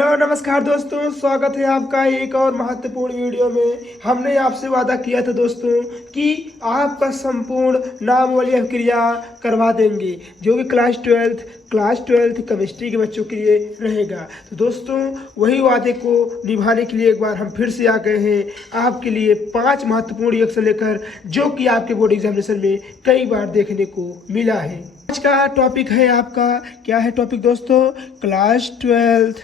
Hello नमस्कार दोस्तों, स्वागत है आपका एक और महत्वपूर्ण वीडियो में। हमने आपसे वादा किया था दोस्तों कि आपका संपूर्ण नाम वाली अभिक्रिया करवा देंगे, जो कि क्लास ट्वेल्थ केमिस्ट्री के बच्चों के लिए रहेगा। तो दोस्तों वही वादे को निभाने के लिए एक बार हम फिर से आ गए हैं आपके लिए 5 महत्वपूर्ण रिएक्शन लेकर, जो कि आपके बोर्ड एग्जामिनेशन में कई बार देखने को मिला है। आज का टॉपिक है आपका, क्या है टॉपिक दोस्तों? क्लास ट्वेल्थ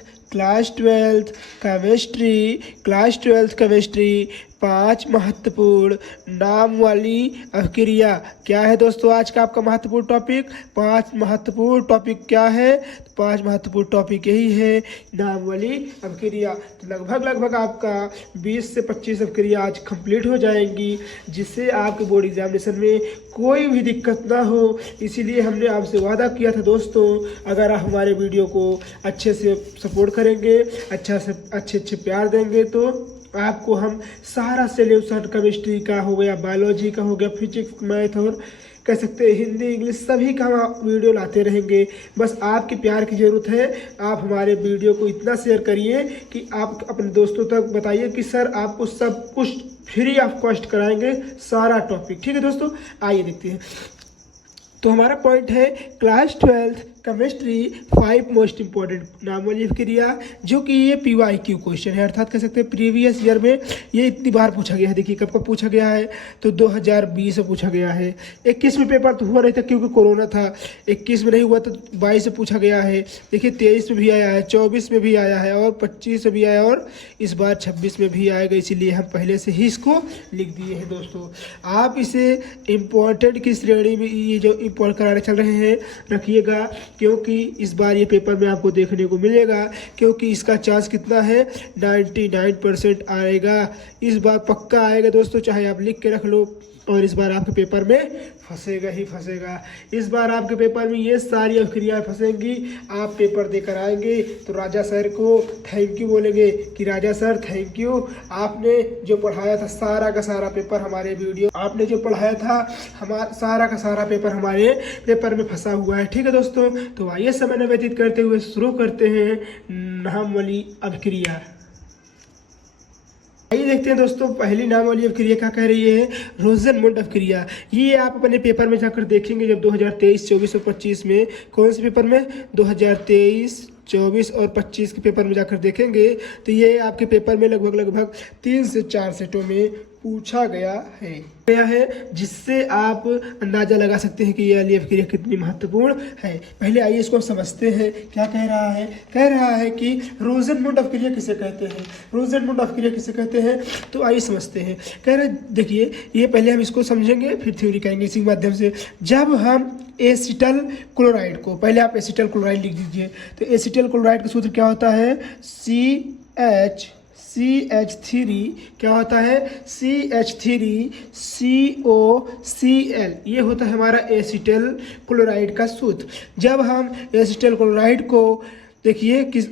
केमिस्ट्री 5 महत्वपूर्ण नाम वाली अभिक्रिया। क्या है दोस्तों आज का आपका महत्वपूर्ण टॉपिक? 5 महत्वपूर्ण टॉपिक क्या है? 5 महत्वपूर्ण टॉपिक यही है, नाम वाली अभिक्रिया। तो लगभग आपका 20 से 25 अभिक्रिया आज कंप्लीट हो जाएंगी, जिससे आपके बोर्ड एग्जामिनेशन में कोई भी दिक्कत ना हो। इसीलिए हमने आपसे वादा किया था दोस्तों, अगर आप हमारे वीडियो को अच्छे से सपोर्ट करेंगे, अच्छे प्यार देंगे, तो आपको हम सारा सोल्यूशन केमिस्ट्री का हो गया, बायोलॉजी का हो गया, फिजिक्स, मैथ और कह सकते हैं हिंदी, इंग्लिश, सभी का हम वीडियो लाते रहेंगे। बस आपके प्यार की ज़रूरत है। आप हमारे वीडियो को इतना शेयर करिए कि आप अपने दोस्तों तक बताइए कि सर आपको सब कुछ फ्री ऑफ कॉस्ट कराएंगे, सारा टॉपिक। ठीक है दोस्तों, आइए देखते हैं। तो हमारा पॉइंट है क्लास 12 केमिस्ट्री 5 मोस्ट इंपॉर्टेंट नाम वाली अभिक्रिया, जो कि ये PYQ क्वेश्चन है, अर्थात कह सकते हैं प्रीवियस ईयर में ये इतनी बार पूछा गया है। देखिए कब पूछा गया है, तो 2020 में पूछा गया है। 21 में पेपर तो हुआ नहीं था क्योंकि कोरोना था, 21 में नहीं हुआ तो 22 में पूछा गया है। देखिए 23 में भी आया है, 24 में भी आया है और 25 में भी आया और इस बार 26 में भी आएगा। इसीलिए हम पहले से ही इसको लिख दिए हैं दोस्तों। आप इसे इम्पोर्टेंट की श्रेणी में ये जो इम्पोर्ट कराने चल रहे हैं रखिएगा, क्योंकि इस बार ये पेपर में आपको देखने को मिलेगा। क्योंकि इसका चांस कितना है, 99% आएगा। इस बार पक्का आएगा दोस्तों, चाहे आप लिख के रख लो। और इस बार आपके पेपर में फंसेगा ही फंसेगा। इस बार आपके पेपर में ये सारी अभिक्रियाएं फंसेंगी। आप पेपर देकर आएंगे तो राजा सर को थैंक यू बोलेंगे कि राजा सर थैंक यू, आपने जो पढ़ाया था सारा का सारा पेपर हमारे वीडियो, आपने जो पढ़ाया था हमारा सारा का सारा पेपर हमारे पेपर में फंसा हुआ है। ठीक है दोस्तों, तो आइए समय न व्यतीत करते हुए शुरू करते हैं नाम वाली अभिक्रिया। आइए देखते हैं दोस्तों, पहली नाम वाली अभिक्रिया क्या कह रही है, रोज़नमुंड अभिक्रिया। ये आप अपने पेपर में जाकर देखेंगे जब 2023, 24 और 25 में, कौन से पेपर में, 2023, 24 और 25 के पेपर में जाकर देखेंगे तो ये आपके पेपर में लगभग 3 से 4 सेटों में पूछा गया है, जिससे आप अंदाजा लगा सकते हैं कि ये वाली अभिक्रिया कितनी महत्वपूर्ण है। पहले आइए इसको समझते हैं। क्या कह रहा है? कह रहा है कि रोज़नमुंड अभिक्रिया किसे कहते हैं, रोज़नमुंड अभिक्रिया किसे कहते हैं, तो आइए समझते हैं। कह रहे देखिए, ये पहले हम इसको समझेंगे फिर थ्योरी करेंगे इसी के माध्यम से। जब हम एसिटल क्लोराइड को, पहले आप एसिटल क्लोराइड लिख दीजिए, तो एसिटल क्लोराइड का सूत्र क्या होता है, CH3 क्या होता है, CH3COCl, ये होता है हमारा एसिटल क्लोराइड का सूत्र। जब हम एसिटल क्लोराइड को देखिए किस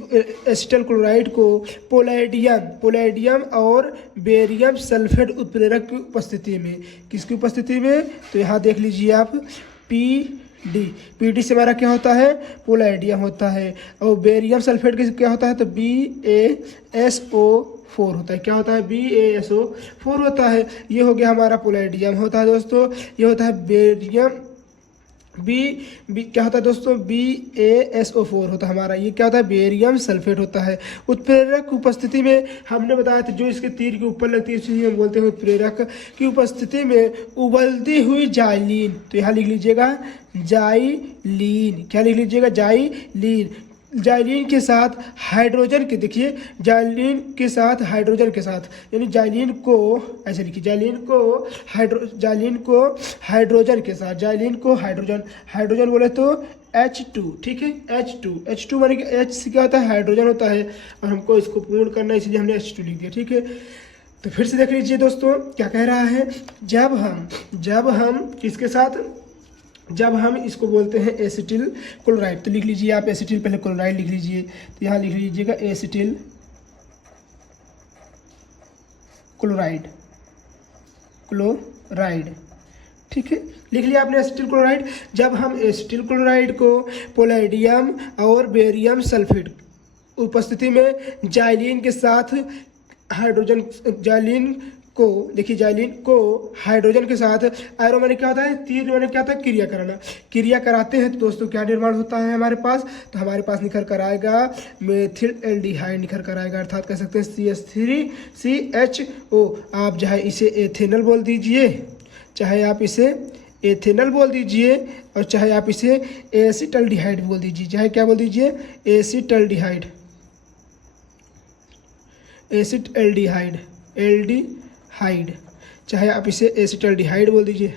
एसिटल क्लोराइड को पोलैडियम और बेरियम सल्फेट उत्प्रेरक की उपस्थिति में, किसकी उपस्थिति में, तो यहाँ देख लीजिए आप PD से हमारा क्या होता है, पोलैडियम होता है, और बेरियम सल्फेट के क्या होता है, तो BaSO4 होता है। क्या होता है, BaSO4 होता है। ये हो गया हमारा पोलैडियम होता है दोस्तों। ये होता है बेरियम क्या होता है दोस्तों, BaSO4 होता है हमारा। ये क्या होता है, बेरियम सल्फेट होता है। उत्प्रेरक की उपस्थिति में हमने बताया था, जो इसके तीर के ऊपर लगती है इसे हम बोलते हैं उत्प्रेरक की उपस्थिति में उबलती हुई जाइलीन, तो यहाँ लिख लीजिएगा जाइलीन। क्या लिख लीजिएगा, जाइलीन। जाइलीन के साथ हाइड्रोजन के, देखिए जाइलीन के साथ हाइड्रोजन के साथ, यानी जाइलीन को ऐसे लिखिए, जाइलीन को हाइड्रोजन के साथ, जाइलीन को हाइड्रोजन बोले तो H2, ठीक है, H2 माने कि H से क्या होता है, हाइड्रोजन होता है, और हमको इसको पूर्ण करना है इसलिए हमने H2 लिख दिया। ठीक है, तो फिर से देख लीजिए दोस्तों क्या कह रहा है। जब हम किसके साथ, जब हम इसको बोलते हैं एसिटिल क्लोराइड, तो लिख लीजिए आप एसिटिल, पहले क्लोराइड लिख लीजिए, तो यहाँ लिख लीजिएगा एसिटिल क्लोराइड। ठीक है, लिख लिया आपने एसिटिल क्लोराइड। जब हम एसिटिल क्लोराइड को पोलैडियम और बेरियम सल्फेट उपस्थिति में जाइलिन के साथ हाइड्रोजन, जाइलिन को देखिए, जाइलिन को हाइड्रोजन के साथ एरो माने क्या होता है, तीर माने क्या होता है, क्रिया कराना, क्रिया कराते हैं तो दोस्तों क्या निर्माण होता है हमारे पास, तो हमारे पास निखर कर आएगा मेथिल एल्डिहाइड निखर कर आएगा, अर्थात कह सकते हैं CH3CHO। आप चाहे इसे एथेनॉल बोल दीजिए, चाहे आप इसे एथेनॉल बोल दीजिए, और चाहे आप इसे एसिटल्डिहाइड बोल दीजिए, चाहे क्या बोल दीजिए, एसिटल्डिहाइड, एसिटल्डिहाइड, एल्डिहाइड, चाहे आप इसे एसिटल्डिहाइड बोल दीजिए,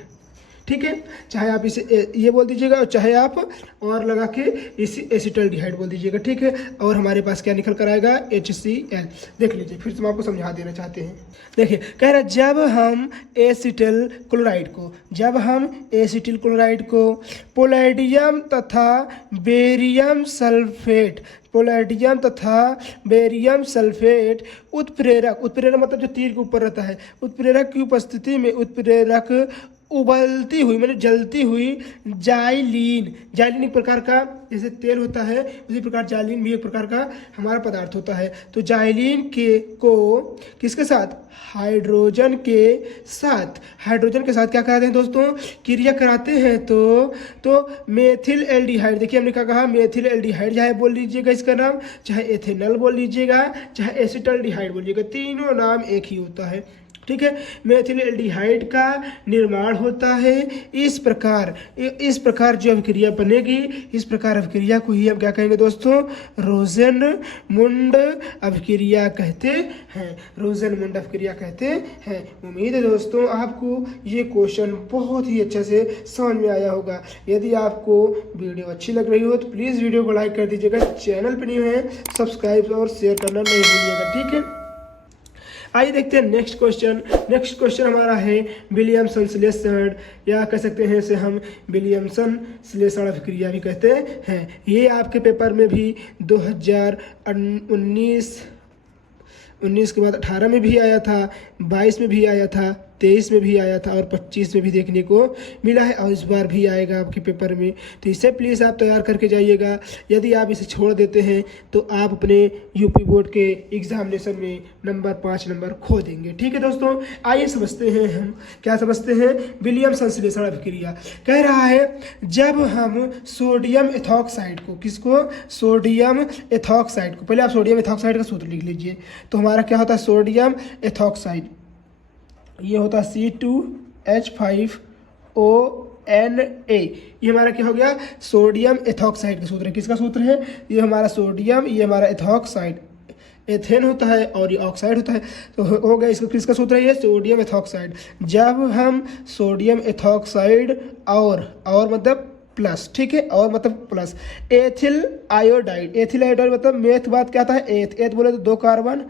ठीक है, चाहे आप इसे ये बोल दीजिएगा, और चाहे आप और लगा के इसी एसिटल्डिहाइड बोल दीजिएगा, ठीक है। और हमारे पास क्या निकल कर आएगा, HCl। देख लीजिए, फिर से हम आपको समझा देना चाहते हैं। देखिए कह रहा है जब हम एसिटिल क्लोराइड को, जब हम एसिटिल क्लोराइड को पोलैडियम तथा बेरियम सल्फेट, पोलैडियम तथा बेरियम सल्फेट उत्प्रेरक, उत्प्रेरक मतलब जो तीर के ऊपर रहता है, उत्प्रेरक की उपस्थिति में उत्प्रेरक उबलती हुई मतलब जलती हुई जाइलिन, जाइलिन एक प्रकार का जैसे तेल होता है उसी प्रकार जाइलिन भी एक प्रकार का हमारा पदार्थ होता है। तो जाइलिन के को किसके साथ, हाइड्रोजन के साथ, हाइड्रोजन के साथ क्या कराते हैं दोस्तों, क्रिया कराते हैं तो मेथिल एल्डिहाइड, देखिए हमने क्या कहा, मेथिल एल्डिहाइड चाहे बोल लीजिएगा इसका नाम, चाहे एथेनॉल बोल लीजिएगा, चाहे एसिटल्डिहाइड बोल लीजिएगा, तीनों नाम एक ही होता है, ठीक है। मेथिल एल्डिहाइड का निर्माण होता है इस प्रकार जो अभिक्रिया बनेगी, इस प्रकार अभिक्रिया को ही हम क्या कहेंगे दोस्तों, रोज़ेनमुंड अभिक्रिया कहते हैं, रोज़ेनमुंड अभिक्रिया कहते हैं। उम्मीद है दोस्तों आपको ये क्वेश्चन बहुत ही अच्छे से समझ में आया होगा। यदि आपको वीडियो अच्छी लग रही हो तो प्लीज़ वीडियो को लाइक कर दीजिएगा, चैनल पर न्यू है सब्सक्राइब और शेयर करना नहीं भूलिएगा, ठीक है। आइए देखते हैं नेक्स्ट क्वेश्चन। नेक्स्ट क्वेश्चन हमारा है विलियमसन श्लेषण, या कह सकते हैं इसे हम विलियमसन श्लेषण अभिक्रिया भी कहते हैं। ये आपके पेपर में भी 2019 के बाद 18 में भी आया था, 22 में भी आया था, 23 में भी आया था और 25 में भी देखने को मिला है, और इस बार भी आएगा आपके पेपर में। तो इसे प्लीज़ आप तैयार करके जाइएगा। यदि आप इसे छोड़ देते हैं तो आप अपने यूपी बोर्ड के एग्जामिनेशन में नंबर 5 नंबर खो देंगे, ठीक है दोस्तों। आइए समझते हैं, हम क्या समझते हैं, विलियमसन श्लेषण अभिक्रिया कह रहा है जब हम सोडियम एथॉक्साइड को, किसको, सोडियम एथॉक्साइड को, पहले आप सोडियम एथॉक्साइड का सूत्र लिख लीजिए। तो हमारा क्या होता है, सोडियम एथॉक्साइड, ये होता है C2H5ONA, ये हमारा क्या हो गया, सोडियम एथॉक्साइड का सूत्र है। किसका सूत्र है, ये हमारा सोडियम, ये हमारा एथॉक्साइड, एथेन होता है और ये ऑक्साइड होता है, तो हो गया इसका किसका सूत्र है, ये सोडियम एथॉक्साइड। जब हम सोडियम एथॉक्साइड और मतलब प्लस, ठीक है, और मतलब plus ethyl iodide, ethyl iodide मतलब मेथ बात क्या आता है, एथ बोले तो 2 कार्बन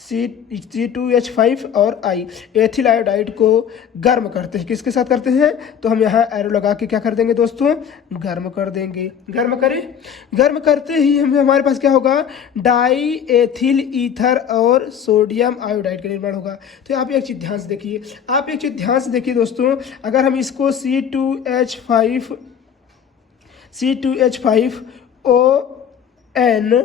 C2H5 और I, एथिल आयोडाइड को गर्म करते हैं, किसके साथ करते हैं, तो हम यहाँ एरो लगा के क्या कर देंगे दोस्तों, गर्म कर देंगे। गर्म करें, गर्म करते ही हमारे पास क्या होगा, डाई एथिल ईथर और सोडियम आयोडाइड का निर्माण होगा। तो आप एक चीज़ ध्यान से देखिए, आप एक चीज़ ध्यान से देखिए दोस्तों, अगर हम इसको C2H5ONA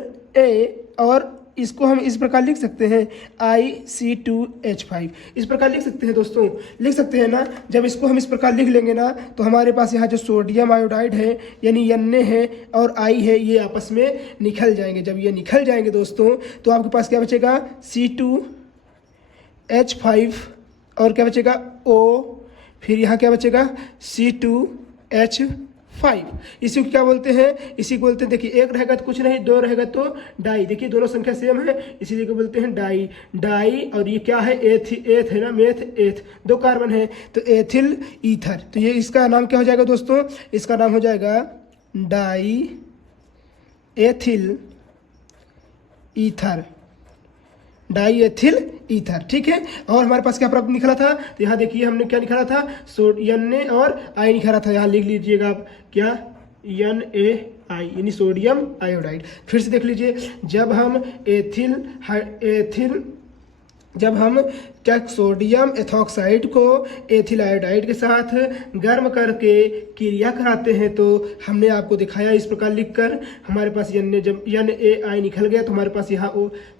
और इसको हम इस प्रकार लिख सकते हैं IC2H5, इस प्रकार लिख सकते हैं दोस्तों, लिख सकते हैं ना। जब इसको हम इस प्रकार लिख लेंगे ना तो हमारे पास यहाँ जो सोडियम आयोडाइड है यानी Na है और I है, ये आपस में निकल जाएंगे। जब ये निकल जाएंगे दोस्तों तो आपके पास क्या बचेगा, C2H5 और क्या बचेगा O, फिर यहाँ क्या बचेगा C2H5। इसी को क्या बोलते हैं, इसी को बोलते हैं, देखिए एक रहेगा तो कुछ नहीं, 2 रहेगा तो डाई, देखिए दोनों संख्या सेम है इसीलिए को बोलते हैं डाई। डाई और ये क्या है, एथ है ना, मेथ एथ, 2 कार्बन है तो एथिल ईथर, तो ये इसका नाम क्या हो जाएगा दोस्तों, इसका नाम हो जाएगा die ethyl ether, die ethyl ether, ठीक है। और हमारे पास क्या प्रॉब्लम निकला था, तो यहाँ देखिए हमने क्या निकाला था, Na और I निकाला था, यहाँ लिख लीजिएगा आप क्या, NaI यानी सोडियम आयोडाइड। फिर से देख लीजिए, जब हम एथिल जब हम सोडियम एथॉक्साइड को एथिल आयोडाइड के साथ गर्म करके क्रिया कराते हैं तो हमने आपको दिखाया इस प्रकार लिखकर, हमारे पास जब NaI निकल गया तो हमारे पास यहाँ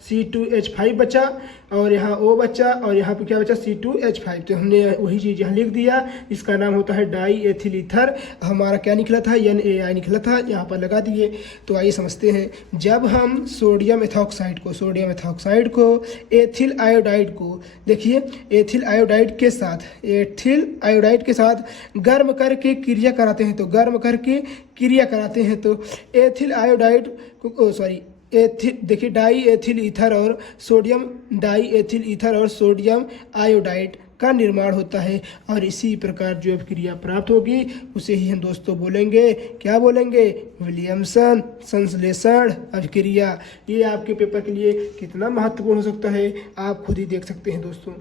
C2H5 बचा और यहाँ O बचा और यहाँ पे क्या बचा C2H5। तो हमने वही चीज़ यहाँ लिख दिया, इसका नाम होता है डाई एथिल ईथर। हमारा क्या निकला था, NaI निकला था, यहाँ पर लगा दिए। तो आइए समझते हैं, जब हम सोडियम एथॉक्साइड को एथिल आयोडाइड को, देखिए एथिल आयोडाइड के साथ गर्म करके क्रिया कराते हैं तो एथिल आयोडाइड देखिए डाई एथिल ईथर और सोडियम आयोडाइड का निर्माण होता है। और इसी प्रकार जो अभिक्रिया प्राप्त होगी उसे ही हम दोस्तों बोलेंगे, क्या बोलेंगे, विलियमसन संश्लेषण अभिक्रिया। ये आपके पेपर के लिए कितना महत्वपूर्ण हो सकता है आप खुद ही देख सकते हैं दोस्तों।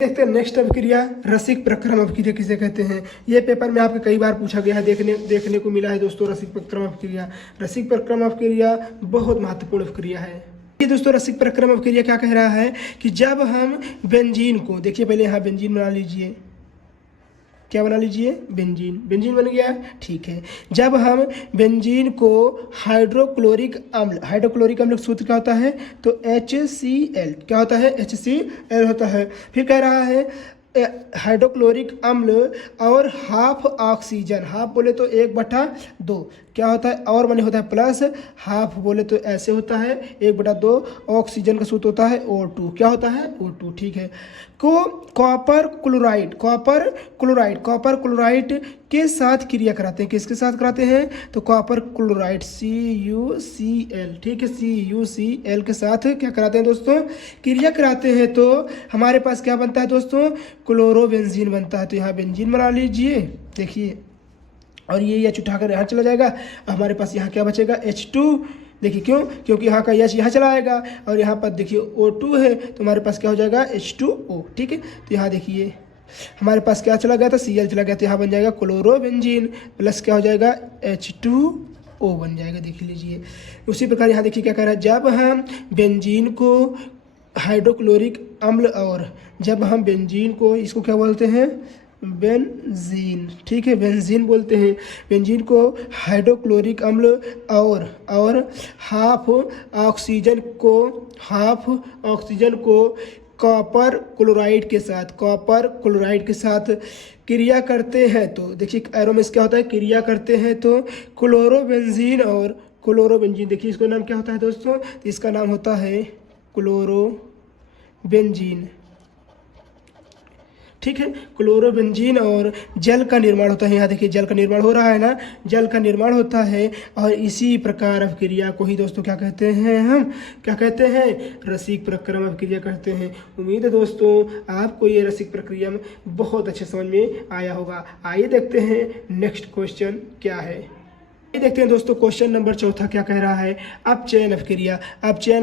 देखते हैं नेक्स्ट अभिक्रिया, रसिक प्रक्रम अभिक्रिया किसे कहते हैं। ये पेपर में आपके कई बार पूछा गया है, देखने को मिला है दोस्तों। रसिक प्रक्रम अभिक्रिया बहुत महत्वपूर्ण अभिक्रिया है। ये दोस्तों रसिक प्रक्रम अभिक्रिया क्या कह रहा है कि जब हम बेंजीन को, देखिए पहले यहाँ बेंजीन बना लीजिए, क्या बना लीजिए, बेंजीन बन गया, ठीक है। जब हम बेंजीन को हाइड्रोक्लोरिक अम्ल का सूत्र क्या होता है, तो HCl, क्या होता है, HCl होता है। फिर कह रहा है हाइड्रोक्लोरिक अम्ल और हाफ ऑक्सीजन, हाफ बोले तो 1/2, क्या होता है, और माने होता है प्लस, हाफ बोले तो ऐसे होता है 1/2, ऑक्सीजन का सूत्र होता है O2, क्या होता है O2, ठीक है। को कॉपर क्लोराइड के साथ क्रिया कराते हैं, किसके साथ कराते हैं, तो कॉपर क्लोराइड CuCl, ठीक है, CuCl के साथ क्या कराते हैं दोस्तों, क्रिया कराते हैं तो हमारे पास क्या बनता है दोस्तों, क्लोरोबेंजीन बनता है। तो यहाँ बेंजीन बना लीजिए, देखिए, और ये H उठाकर यहाँ चला जाएगा, हमारे पास यहाँ क्या बचेगा, H2। देखिए क्योंकि यहाँ का H यहाँ चला आएगा और यहाँ पर देखिए O2 है तो हमारे पास क्या हो जाएगा, H2O, ठीक है। तो यहाँ देखिए हमारे पास क्या चला गया था, Cl चला गया, तो यहाँ बन जाएगा क्लोरोबेंजीन प्लस क्या हो जाएगा, H2O बन जाएगा, देख लीजिए। उसी प्रकार यहाँ देखिए क्या कह रहा है, जब हम बेंजीन को हाइड्रोक्लोरिक अम्ल और जब हम बेंजीन को, इसको क्या बोलते हैं, बेंजीन, ठीक है, बेंजीन बोलते हैं। बेंजीन को हाइड्रोक्लोरिक अम्ल और हाफ ऑक्सीजन को कॉपर क्लोराइड के साथ क्रिया करते हैं तो देखिए एरो में क्या होता है, क्रिया करते हैं तो क्लोरोबेंजीन, देखिए इसका नाम क्या होता है दोस्तों, तो इसका नाम होता है क्लोरोबेंजीन, ठीक है। क्लोरोबेंजीन और जल का निर्माण होता है, यहाँ देखिए जल का निर्माण हो रहा है ना, जल का निर्माण होता है। और इसी प्रकार अभिक्रिया को ही दोस्तों क्या कहते हैं, हम क्या कहते हैं, रसिक प्रक्रम अभिक्रिया कहते हैं। उम्मीद है दोस्तों आपको ये रसिक प्रक्रिया में बहुत अच्छे समझ में आया होगा। आइए देखते हैं नेक्स्ट क्वेश्चन क्या है। ये देखते हैं दोस्तों क्वेश्चन नंबर 4 क्या कह रहा है, अपचयन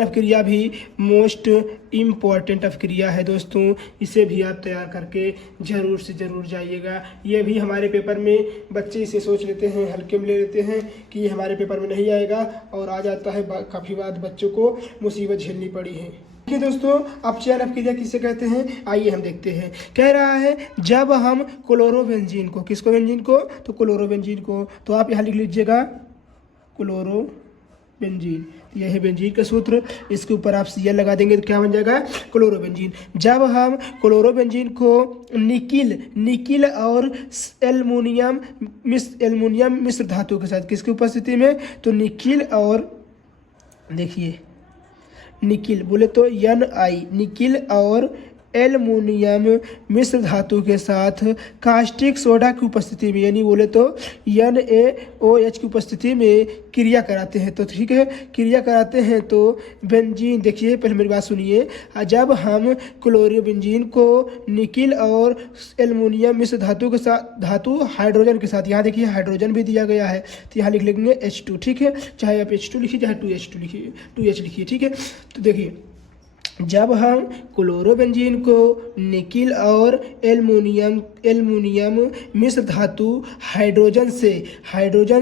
अभिक्रिया भी मोस्ट इम्पॉर्टेंट अभिक्रिया है दोस्तों। इसे भी आप तैयार करके ज़रूर से ज़रूर जाइएगा। ये भी हमारे पेपर में बच्चे इसे सोच लेते हैं, हल्के में ले लेते हैं कि ये हमारे पेपर में नहीं आएगा, और आ जाता है, काफ़ी बार बच्चों को मुसीबत झेलनी पड़ी है। ठीक है दोस्तों, अपचयन अभिक्रिया किसे कहते हैं, आइए हम देखते हैं। कह रहा है जब हम क्लोरोबेंजीन को, किसको, बेंजीन को, तो क्लोरोबेंजीन को, तो आप यहाँ लिख लीजिएगा क्लोरोबेंजीन, यह है बेंजीन का सूत्र, इसके ऊपर आप Cl लगा देंगे तो क्या बन जाएगा, क्लोरोबेंजीन। जब हम क्लोरोबेंजीन को निकिल और एल्युमिनियम मिश्र धातु के साथ, किसकी उपस्थिति में, तो निकिल और, देखिए निकिल बोले तो Ni, निकिल और एल्युमिनियम मिश्र धातु के साथ कास्टिक सोडा की उपस्थिति में, यानी बोले तो NaOH की उपस्थिति में क्रिया कराते हैं तो, ठीक है, क्रिया कराते हैं तो बेंजीन, देखिए पहले मेरी बात सुनिए, जब हम क्लोरोबेंजीन को निकिल और एल्युमिनियम मिश्र धातु के साथ, धातु हाइड्रोजन के साथ, यहाँ देखिए हाइड्रोजन भी दिया गया है तो यहाँ लिख लेंगे H2, ठीक है, चाहे आप H2 लिखिए चाहे 2H लिखिए, ठीक है। तो देखिए जब हम क्लोरोबेंजीन को निकिल और एल्युमिनियम मिश्र धातु हाइड्रोजन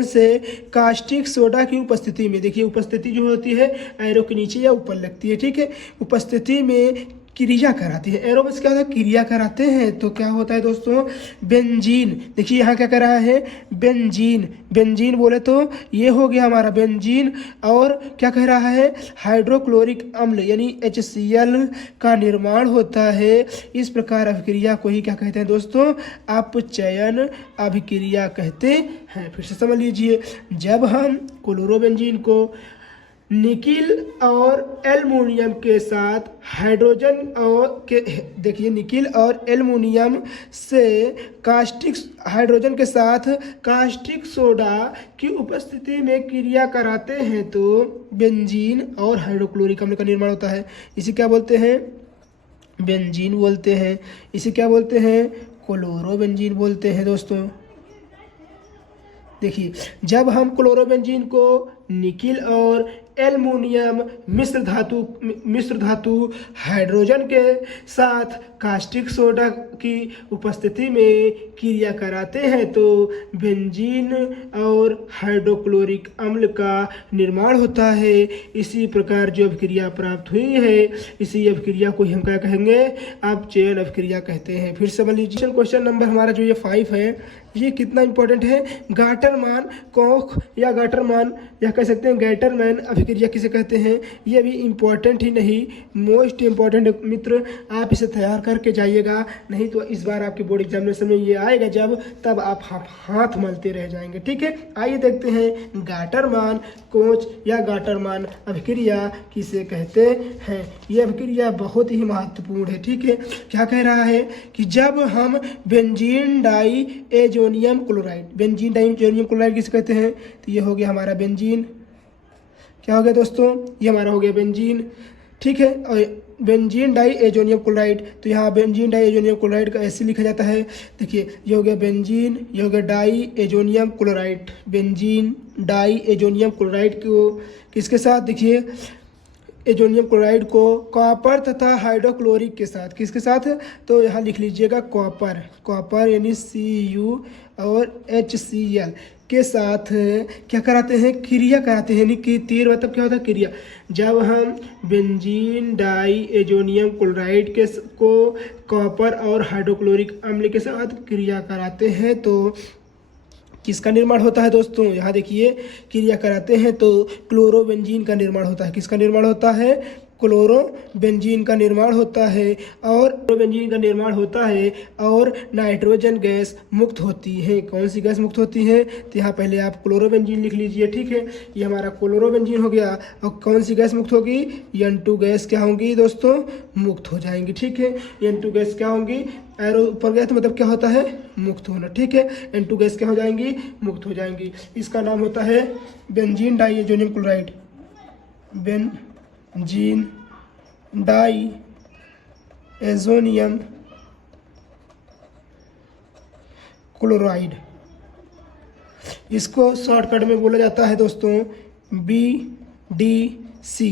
से कास्टिक सोडा की उपस्थिति में, देखिए उपस्थिति जो होती है एरो के नीचे या ऊपर लगती है, ठीक है, उपस्थिति में क्रिया कराती है। एरोमेस क्या होता है, क्रिया कराते हैं। तो क्या होता है दोस्तों, बेंजीन। देखिए यहाँ क्या कर रहा है, बेंजीन। बेंजीन बोले तो ये हो गया हमारा बेंजीन। और क्या कह रहा है, हाइड्रोक्लोरिक अम्ल यानी HCl का निर्माण होता है। इस प्रकार अभिक्रिया को ही क्या कहते हैं दोस्तों, अपचयन अभिक्रिया कहते हैं। फिर से समझ लीजिए, जब हम क्लोरोबेंजीन को निकिल और एल्युमिनियम के साथ हाइड्रोजन और के देखिए निकिल और एल्युमिनियम से कास्टिक हाइड्रोजन के साथ कास्टिक सोडा की उपस्थिति में क्रिया कराते हैं तो बेंजीन और हाइड्रोक्लोरिक अम्ल का निर्माण होता है। इसे क्या बोलते हैं, बेंजीन बोलते हैं। इसे क्या बोलते हैं, क्लोरोबेंजीन बोलते हैं दोस्तों। देखिए, जब हम क्लोरोबेंजीन को निकिल और एल्युमिनियम मिश्र धातु हाइड्रोजन के साथ कास्टिक सोडा की उपस्थिति में क्रिया कराते हैं तो बेंजीन और हाइड्रोक्लोरिक अम्ल का निर्माण होता है। इसी प्रकार जो अभिक्रिया प्राप्त हुई है, इसी अभिक्रिया को हम क्या कहेंगे, अपचयन अभिक्रिया कहते हैं। फिर समझ लीजिए, क्वेश्चन नंबर हमारा जो ये 5 है, ये कितना इंपॉर्टेंट है। गाटरमान कोख या गाटरमान या कह सकते हैं गैटरमैन अभिक्रिया किसे कहते हैं, ये भी इम्पॉर्टेंट ही नहीं, मोस्ट इम्पॉर्टेंट मित्र। आप इसे तैयार करके जाइएगा, नहीं तो इस बार आपके बोर्ड एग्जामिनेशन में ये आएगा जब, तब आप हाथ मलते रह जाएंगे। ठीक है, आइए देखते हैं गाटरमान कोच या गाटरमान अभिक्रिया किसे कहते हैं। ये अभिक्रिया बहुत ही महत्वपूर्ण है। ठीक है, क्या कह रहा है कि जब हम benzene diazonium chloride, benzene diazonium chloride किसे कहते हैं, तो ये हो गया हमारा बेंजीन। क्या हो गया दोस्तों, ये हमारा हो गया बेंजीन। ठीक है, और बेंजीन डाई एजोनियम क्लोराइड, तो यहाँ बेंजीन डाई एजोनियम क्लोराइड का ऐसे लिखा जाता है। देखिए, ये हो गया बेंजीन, ये हो गया diazonium chloride. Benzene diazonium chloride को किसके साथ, देखिए एजोनियम क्लोराइड को कॉपर तथा हाइड्रोक्लोरिक के साथ, किसके साथ, तो यहाँ लिख लीजिएगा कॉपर। कॉपर यानी Cu और HCl के साथ क्या कराते हैं, क्रिया कराते हैं। यानी कि तीर मतलब क्या होता है, क्रिया। जब हम बेंजीन डाई एजोनियम क्लोराइड को कॉपर और हाइड्रोक्लोरिक अम्ल के साथ क्रिया कराते हैं तो किसका निर्माण होता है दोस्तों, यहाँ देखिए, क्रिया कराते हैं तो क्लोरोबेंजीन का निर्माण होता है। किसका निर्माण होता है, क्लोरोबेंजीन का निर्माण होता है। और क्लोरोबेंजीन का निर्माण होता है और नाइट्रोजन गैस मुक्त होती है। कौन सी गैस मुक्त होती है, तो यहाँ पहले आप क्लोरोबेंजीन लिख लीजिए। ठीक है, ये हमारा क्लोरोबेंजीन हो गया। और कौन सी गैस मुक्त होगी, N2 गैस क्या होंगी दोस्तों, मुक्त हो जाएंगी। ठीक है, N2 गैस क्या होंगी, एरो ऊपर गया तो मतलब क्या होता है, मुक्त होना। ठीक है, N2 गैस क्या हो जाएंगी, मुक्त हो जाएंगी। इसका नाम होता है benzene diazonium chloride. Benzene diazonium chloride, इसको शॉर्टकट में बोला जाता है दोस्तों BDC।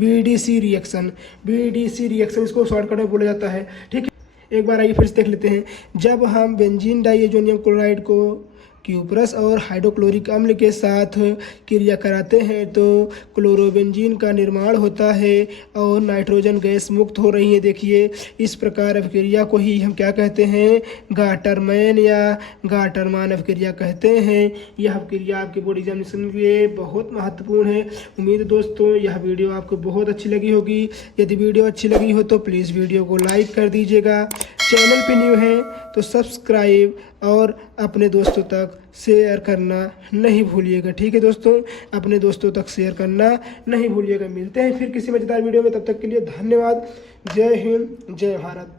BDC reaction, BDC reaction इसको शॉर्टकट में बोला जाता है। ठीक है, एक बार आइए फिर से देख लेते हैं। जब हम बेंजीन डाई एजोनियम क्लोराइड को क्यूप्रस और हाइड्रोक्लोरिक अम्ल के साथ क्रिया कराते हैं तो क्लोरोबेंजीन का निर्माण होता है और नाइट्रोजन गैस मुक्त हो रही है। देखिए, इस प्रकार अभिक्रिया को ही हम क्या कहते हैं, गाटरमैन या गाटरमान अभिक्रिया कहते हैं। यह अभिक्रिया आपके बोर्ड एग्जामिनेशन के लिए बहुत महत्वपूर्ण है। उम्मीद दोस्तों यह वीडियो आपको बहुत अच्छी लगी होगी। यदि वीडियो अच्छी लगी हो तो प्लीज़ वीडियो को लाइक कर दीजिएगा। चैनल पे न्यू है तो सब्सक्राइब और अपने दोस्तों तक शेयर करना नहीं भूलिएगा। ठीक है दोस्तों, अपने दोस्तों तक शेयर करना नहीं भूलिएगा। मिलते हैं फिर किसी मजेदार वीडियो में, तब तक के लिए धन्यवाद। जय हिंद, जय भारत।